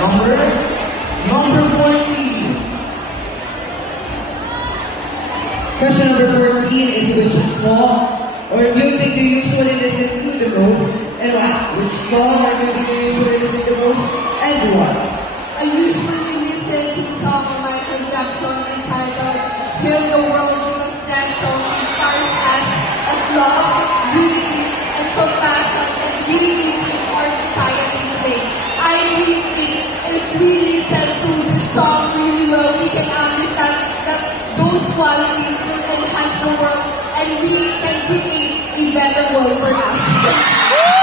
Number 14. Question number 14 is which song or music do you usually listen to the most and why? Which song or music do you usually listen to the most and why? I usually listen to the song of Michael Jackson entitled Heal the World because that song inspires us of love, unity, and compassion and really in our society today. I really think if we listen to this song really well, we can understand that those qualities will enhance the world and we can create a better world for us.